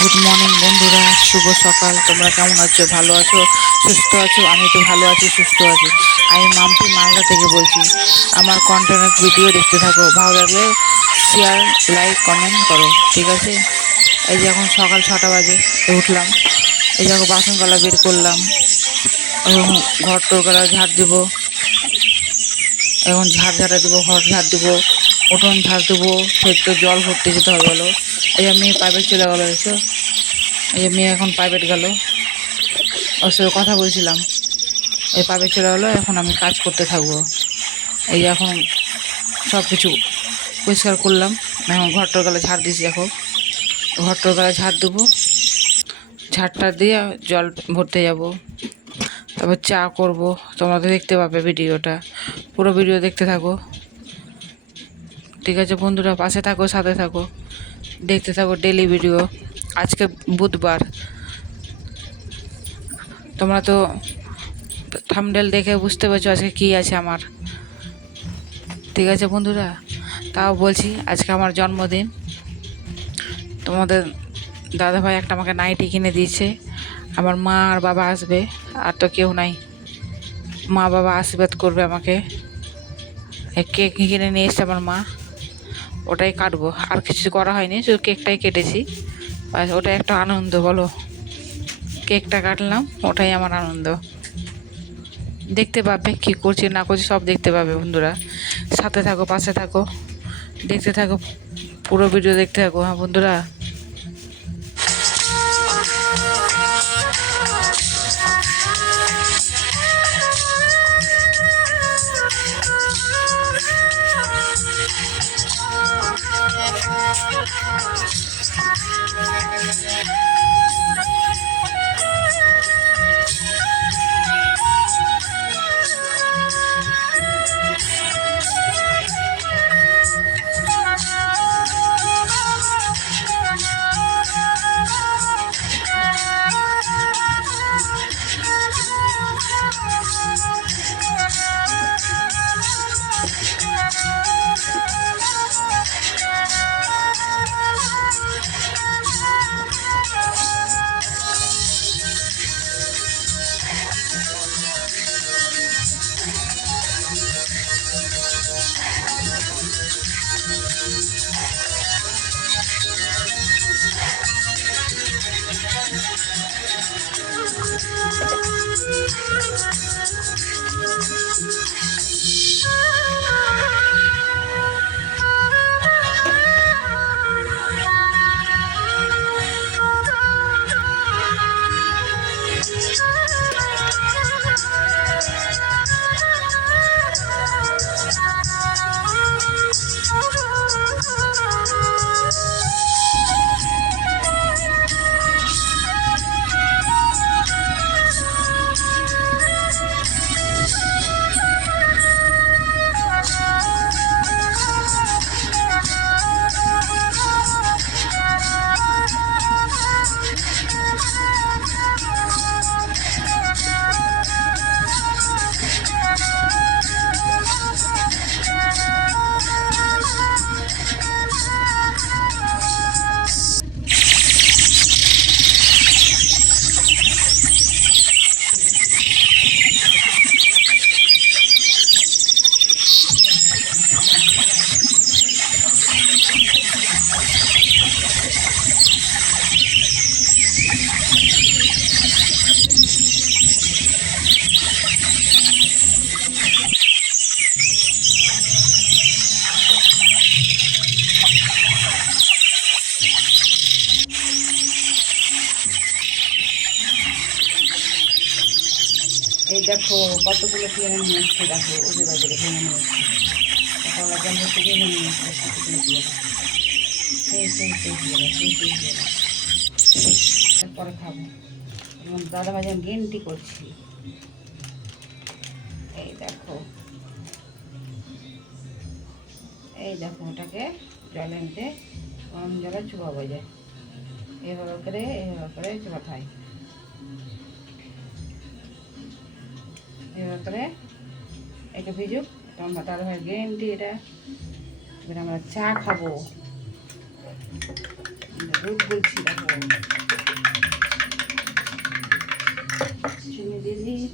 Good morning বন্ধুরা, শুভ সকাল। তোমরা কেমন আছো? ভালো আছো, সুস্থ আছো? আমি তো ভালো আছি, সুস্থ আছি। আমি মাম্পি মালদা থেকে বলছি। আমার কন্টেন্ট ভিডিও দেখতে থাকো, ভালো লাগলে শেয়ার, লাইক, কমেন্ট করো, ঠিক আছে? এই যে এখন সকাল 6টা বাজে, উঠলাম। এই দেখো বাসন কলা বের করলাম, এবং ঘর টোর কলা ঝাড় দিব। এখন ঝাড় দেবো, ঘর ঝাড় দেবো, উঠোন ঝাড় দেবো। ফের তো জল ভরতে যেতে হবে বলো। এই যে মেয়ে প্রাইভেট চলে গেলো, এসো। এই যে মেয়ে এখন প্রাইভেট গেল, ওর সাথে কথা বলছিলাম। এই প্রাইভেট চলে গেলো, এখন আমি কাজ করতে থাকবো। এই যে এখন সব কিছু পরিষ্কার করলাম। এখন ঘরটার গালে ঝাড় দিয়েছি, এখন ঘরটার গালে ঝাড় দেবো। ঝাড়টা দিয়ে জল ভরতে যাব, তারপর চা করব। তোমরা তো দেখতে পাবে ভিডিওটা, পুরো ভিডিও দেখতে থাকো, ঠিক আছে বন্ধুরা? পাশে থাকো, সাথে থাকো, দেখতে থাকো ডেলি ভিডিও। আজকে বুধবার, তোমরা তো থাম্বনেল দেখে বুঝতে পারছো আজকে কী আছে আমার, ঠিক আছে বন্ধুরা? তাও বলছি, আজকে আমার জন্মদিন। তোমাদের দাদাভাই একটা আমাকে নাইটি কিনে দিয়েছে। আমার মা আর বাবা আসবে, আর তো কেউ নাই। মা বাবা আশীর্বাদ করবে আমাকে। কেক কিনে নিয়ে এসছে আমার মা, ওটাই কাটবো। আর কিছু করা হয়নি, শুধু কেকটাই কেটেছি, ব্যাস। ওটাই একটা আনন্দ, বলো। কেকটা কাটলাম, ওটাই আমার আনন্দ। দেখতে পাবে কী করছি না করছি, সব দেখতে পাবে বন্ধুরা। সাথে থাকো, পাশে থাকো, দেখতে থাকো, পুরো ভিডিও দেখতে থাকো, হ্যাঁ বন্ধুরা। এই দেখো কতগুলো কিনে নিয়ে এসছে, দেখো ওদের বাজারে কিনে নিয়ে এসছে। সকালবেলা জন্ম থেকে কিনে নিয়ে এসছে কতগুলো দিয়ে, দিয়ে তারপরে খাবো। এবং দাদা ভাই আমি গেন্টি করছি। এই দেখো, এই দেখো, ওটাকে জলে নিতে গরম জলে চুবাবো যায়। এইভাবে করে চুবাতে হয়। এভাবে করে এটা ভিজুক, তোমার দাদা ভাই গ্রিন টি। এটা এবার আমরা চা খাবো। দুধ গুলছি, দেখো চিনি দিয়ে দিই।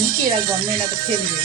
নিচে রাখবো, মেয়েরা তো খেলবে।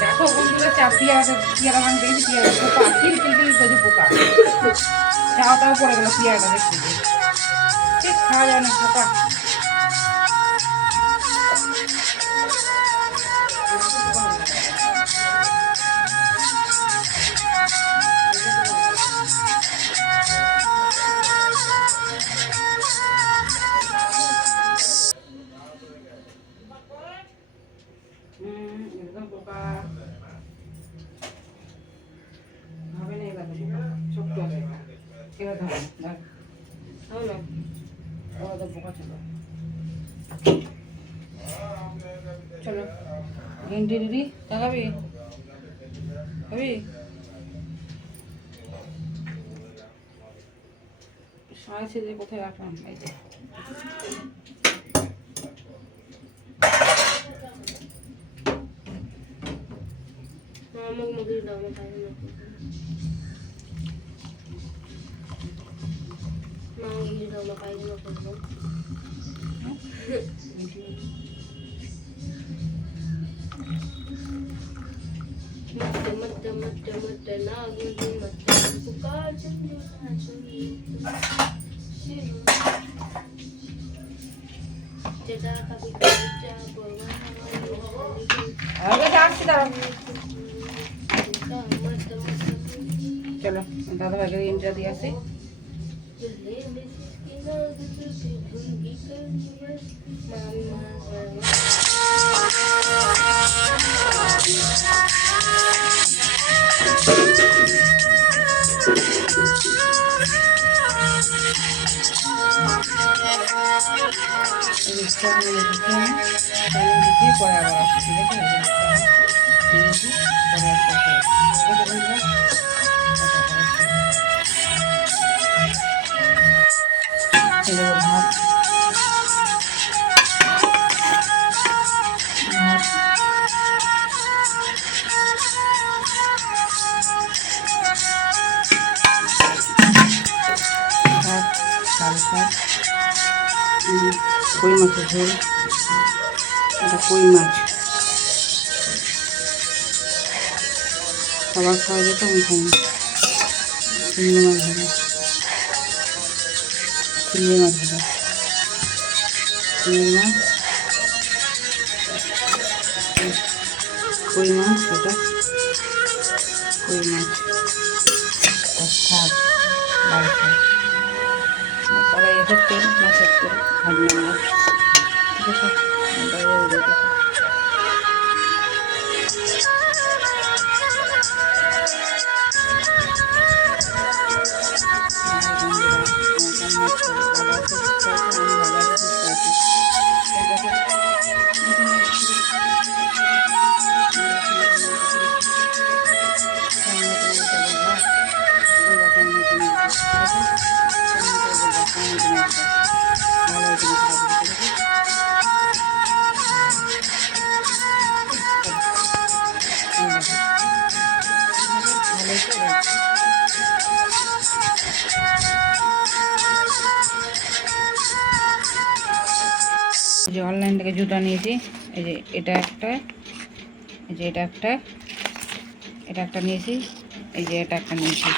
দেখো বন্ধুরা, পেয়ারা ভাঙতে গেছি, পেয়ারা পোকা কিলকিল করছে, পোকা চাওয়াটাও পড়ে গেল পেয়ারাটা দেখতে গিয়ে। ঠিক খাওয়া যায় না, পোকা। একদম পোকা হবে না, এবার ছোট্ট হবে, এবার হবে না, ওরা পোকা ছিল। চলো ভেন্ডি দিদি তাকাবি, খাবি? সাড়ে ছেড়ে কোথায় রাখলাম, এই যে চলো দাদা ভাইকে ইন্টার দিয়ে আসি। পরে আবার আসছি, ঠিক আছে? পরে ভাত লাল শাক, কই মাছের ঝোল, এটা কই মাছ। সবার খাওয়া যেত, আমি খাই না। চিংড়ি মাছ ভাজা, চিংড়ি মাছ ভাজা, চিংড়ি মাছ, কই মাছ, এটা কই মাছ, শাক, লাল শাক, কড়াই এসে তেল, মাছের তেল, ভাজনা মাছ, ঠিক আছে? বাইরে দিতে এই যে অনলাইন থেকে জুতা নিয়েছি, এই যে এটা একটা, এই যে এটা একটা নিয়েছি, এই যে এটা একটা নিয়েছি,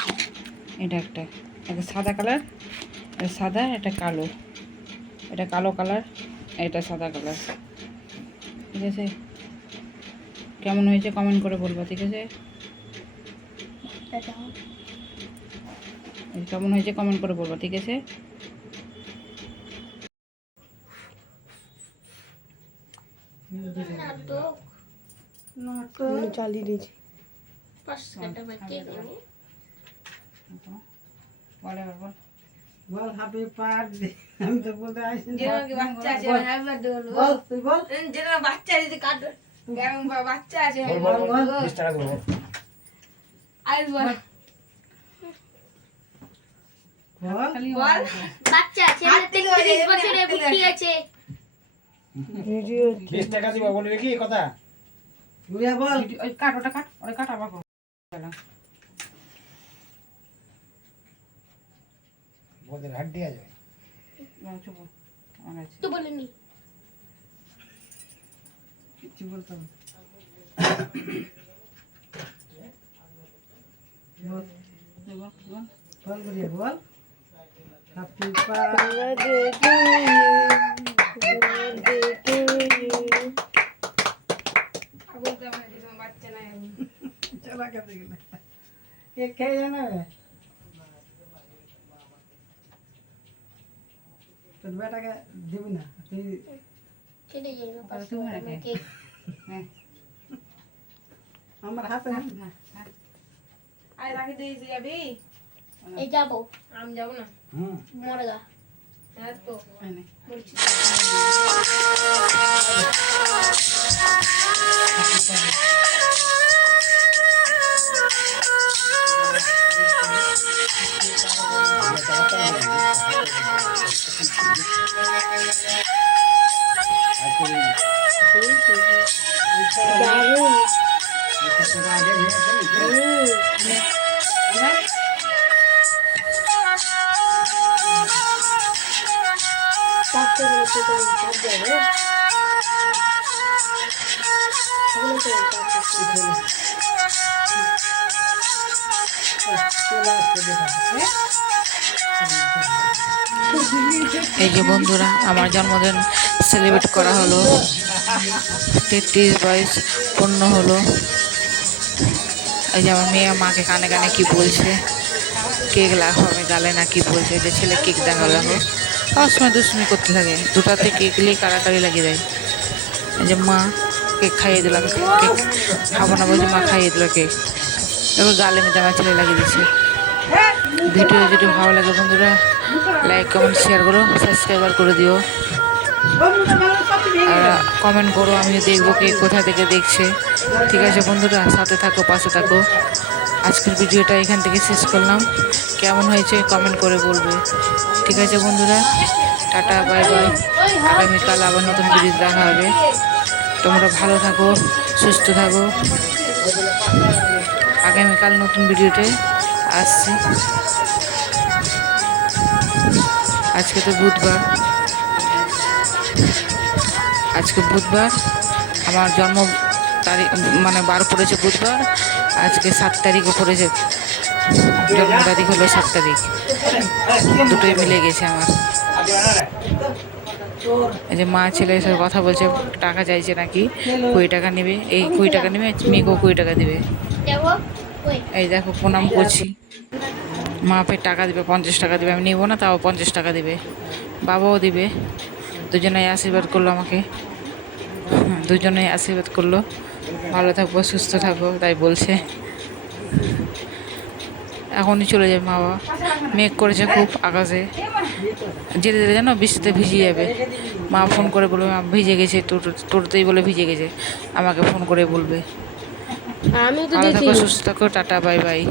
এটা একটা সাদা কালার, সাদা, এটা কালো, এটা কালো কালার, এটা সাদা কালার। ঠিক আছে, কেমন হয়েছে কমেন্ট করে বলবো। ঠিক আছে, কেমন হয়েছে কমেন্ট করে বলবো। ঠিক আছে, চালিয়ে দিয়েছি। বল হ্যাপি বার্থডে। আমি তো বলতে আসি বাচ্চা আছে, হ্যাপি বার্থডে বল। তুই বল। যেটা বাচ্চা আছে কাট, বাচ্চা আছে, বল বল। আইস বল বল। বল। বাচ্চা আছে, 33 বছরের বুদ্ধি আছে। ভিডিও 20 টাকা দিবা বলবি কি কথা? বুঝা বল। ওই কাট, ওটা কাট, ওটা কাট আবার বলতে হাত দিয়া যায়। তো বলেনি কিছু বলতে হবে। বল বল বুঝিয়ে বল। Happy birthday to you. বাচ্চা নাই চলা কেটে গেল। কেক খেয়ে জানা তোর বেটাকে দিবি না তুই? কেটে যাবে পাশে তুমি নাকি? আমাকে। আমার হাতে আই রাখি দিয়েছি, যাবি? এই যাবো, আমি যাবো না। হুম মরেগা হ্যাঁ তো বলছি। দারুণ। পাঁচটা বলে তো কাট যাবে। ওগুলো তো এই যে বন্ধুরা, আমার জন্মদিন সেলিব্রেট করা হলো, 33 বয়স পূর্ণ হলো। এই যে আমার মেয়ে মাকে কানে কানে কি বলছে, কেক লাগাবে গালে না কি বলছে, যে ছেলে কেক দেখালো, সব সময় দুষ্টুমি করতে থাকে, দুটাতে কেক নিয়ে কাড়াকাড়ি লাগিয়ে দেয়। এই যে মা কেক খাইয়ে দিলাম, কেক খাবো না বলছে, মা খাইয়ে দিল কেক, দেখো গালে মেয়েতে আমার ছেলে লাগিয়ে দিচ্ছে। ভিডিও যদি ভালো লাগে বন্ধুরা, লাইক কমেন্ট শেয়ার করো, সাবস্ক্রাইবার করে দিও, আর কমেন্ট করো, আমিও দেখবো কে কোথা থেকে দেখছে। ঠিক আছে বন্ধুরা, সাথে থাকো, পাশে থাকো। আজকের ভিডিওটা এখান থেকে শেষ করলাম, কেমন হয়েছে কমেন্ট করে বলবে। ঠিক আছে বন্ধুরা, টাটা, বাই বাই। আগামীকাল আবার নতুন ভিডিও দেখা হবে। তোমরা ভালো থাকো, সুস্থ থাকো। আগামীকাল নতুন ভিডিওতে আসছি। আজকে তো বুধবার, আজকে বুধবার, আমার জন্ম তারিখ মানে বার পড়েছে বুধবার, আজকে 7 তারিখও পড়েছে, জন্ম তারিখ হলো 7 তারিখ, দুটোই মিলে গেছে আমার। এই যে মা ছেলের সাথে কথা বলছে, টাকা চাইছে নাকি, 20 টাকা নেবে, এই 20 টাকা নেবে, মেয়েকেও 20 টাকা দেবে। যাবো ওই এই দেখো প্রণাম করছি, মা ফের টাকা দেবে, 50 টাকা দেবে, আমি নেবো না, তাও 50 টাকা দেবে, বাবাও দিবে, দুজনেই আশীর্বাদ করলো আমাকে, দুজনেই আশীর্বাদ করলো, ভালো থাকবো, সুস্থ থাকবো, তাই বলছে। এখনই চলে যাবে মা বাবা, মেঘ করেছে খুব আকাশে, যেতে যেতে জানো বৃষ্টিতে ভিজে যাবে। মা ফোন করে বলবে মা ভিজে গেছে, তোরতেই বলে ভিজে গেছে, আমাকে ফোন করে বলবে। আমি তো ভালো দিয়েছি। থাকো, সুস্থ থাকো, টাটা, বাই বাই।